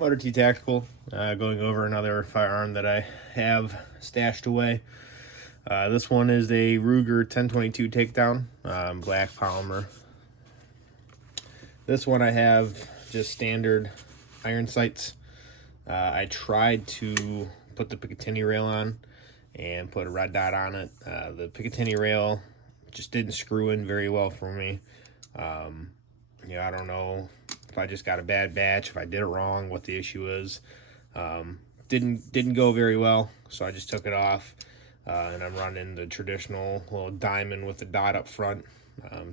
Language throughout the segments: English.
Motor T Tactical, going over another firearm that I have stashed away. This one is a Ruger 1022 takedown, black polymer. This one I have just standard iron sights. I tried to put the Picatinny rail on and put a red dot on it. The Picatinny rail just didn't screw in very well for me. I don't know if I just got a bad batch, if I did it wrong, what the issue is. Didn't go very well, so I just took it off, and I'm running the traditional little diamond with the dot up front.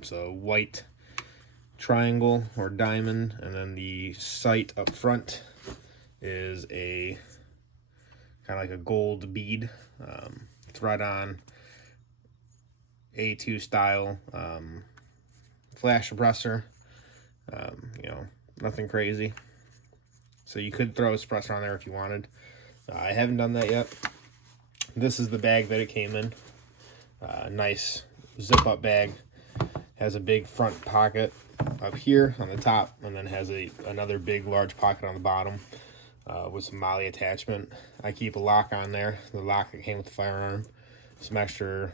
So white triangle or diamond, and then the sight up front is a kind of like a gold bead, thread on A2 style flash suppressor. Nothing crazy. So you could throw a suppressor on there if you wanted. I haven't done that yet. This is the bag that it came in. Nice zip up bag. Has a big front pocket up here on the top, and then has another big large pocket on the bottom with some MOLLE attachment. I keep a lock on there, the lock that came with the firearm. Some extra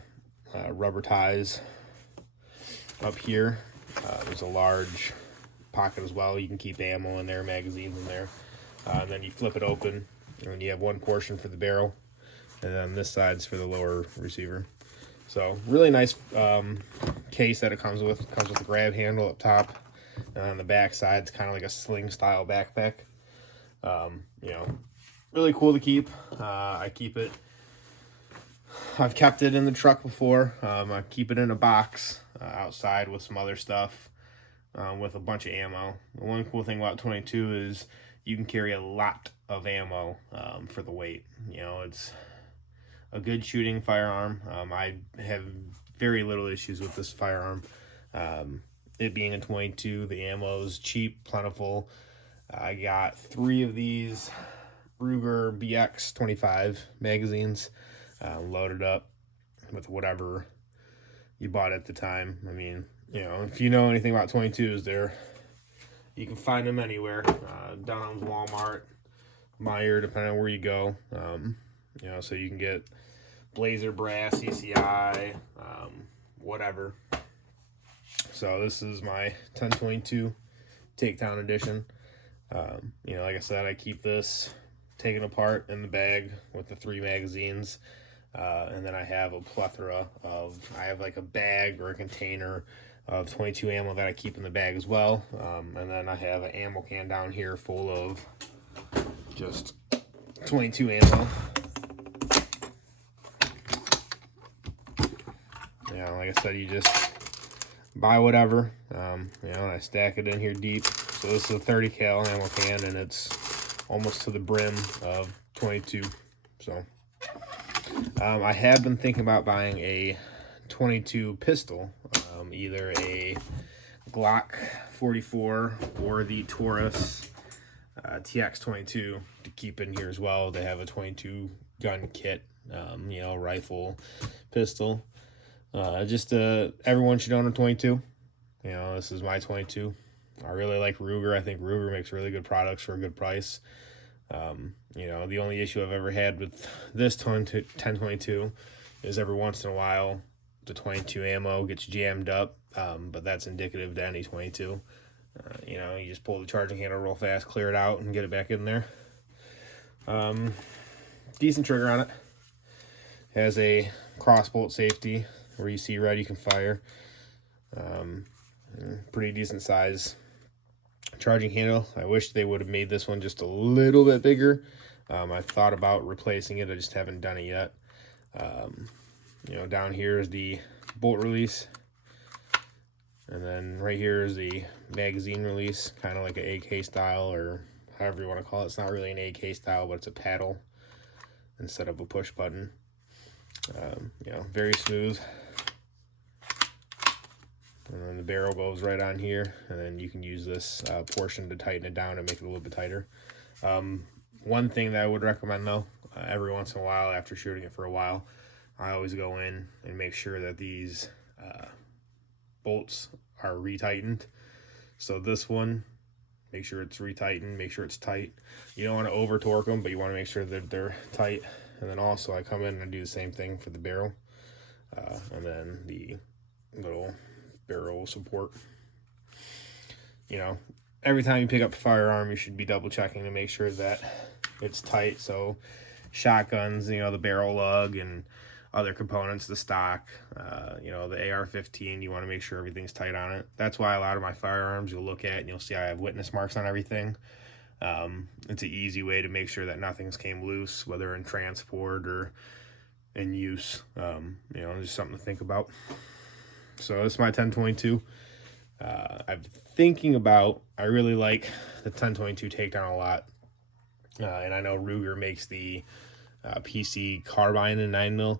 rubber ties up here. There's a large pocket as well. You can keep ammo in there, magazines in there. And then you flip it open, and then you have one portion for the barrel, and then this side's for the lower receiver. So really nice case that it comes with. It comes with a grab handle up top, and on the back side it's kind of like a sling style backpack. Really cool to keep. I've kept it in the truck before. I keep it in a box outside with some other stuff, with a bunch of ammo. The one cool thing about 22 is you can carry a lot of ammo for the weight. It's a good shooting firearm. I have very little issues with this firearm. It being a 22, the ammo is cheap, plentiful. I got 3 of these Ruger BX 25 magazines, loaded up with whatever you bought at the time. I mean, if you know anything about 22s, you can find them anywhere. Dunham's, Walmart, Meijer, depending on where you go. So you can get Blazer Brass, CCI, whatever. So this is my 1022 Takedown edition. Like I said, I keep this taken apart in the bag with the 3 magazines. And then I have a plethora I have like a bag or a container of 22 ammo that I keep in the bag as well. And then I have an ammo can down here full of just 22 ammo. Like I said, you just buy whatever, and I stack it in here deep. So this is a 30 cal ammo can, and it's almost to the brim of 22. So I have been thinking about buying a 22 pistol, either a Glock 44 or the Taurus TX22 to keep in here as well. They have a 22 gun kit, rifle, pistol. Everyone should own a 22. This is my 22. I really like Ruger. I think Ruger makes really good products for a good price. The only issue I've ever had with this 1022 is every once in a while the 22 ammo gets jammed up, but that's indicative to any 22. You just pull the charging handle real fast, clear it out, and get it back in there. Decent trigger on it. Has a crossbolt safety where you see red, you can fire. Pretty decent size charging handle. I wish they would have made this one just a little bit bigger. I thought about replacing it. I just haven't done it yet. Down here is the bolt release. And then right here is the magazine release, kind of like an AK style, or however you want to call it. It's not really an AK style, but it's a paddle instead of a push button. Very smooth. And then the barrel goes right on here, and then you can use this portion to tighten it down and make it a little bit tighter. One thing that I would recommend, though, every once in a while after shooting it for a while, I always go in and make sure that these bolts are retightened. So this one make sure it's retightened, make sure it's tight. You don't want to over torque them, but you want to make sure that they're tight. And then also I come in and I do the same thing for the barrel, and then the little barrel support. You know, every time you pick up a firearm, you should be double checking to make sure that it's tight. So shotguns, you know, the barrel lug and other components, the stock, you know, the AR-15, you want to make sure everything's tight on it. That's why a lot of my firearms you'll look at and you'll see I have witness marks on everything. It's an easy way to make sure that nothing's came loose, whether in transport or in use. You know, just something to think about. So this is my 1022. I'm thinking about, I really like the 1022 takedown a lot. And I know Ruger makes the PC carbine in 9mm.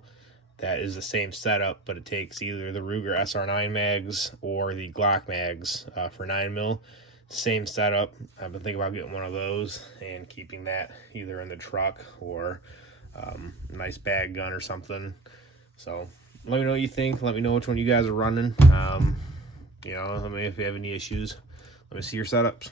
That is the same setup, but it takes either the Ruger SR9 mags or the Glock mags for 9mm. Same setup. I've been thinking about getting one of those and keeping that either in the truck or a nice bag gun or something. So let me know what you think. Let me know which one you guys are running. You know, let me if you have any issues. Let me see your setups.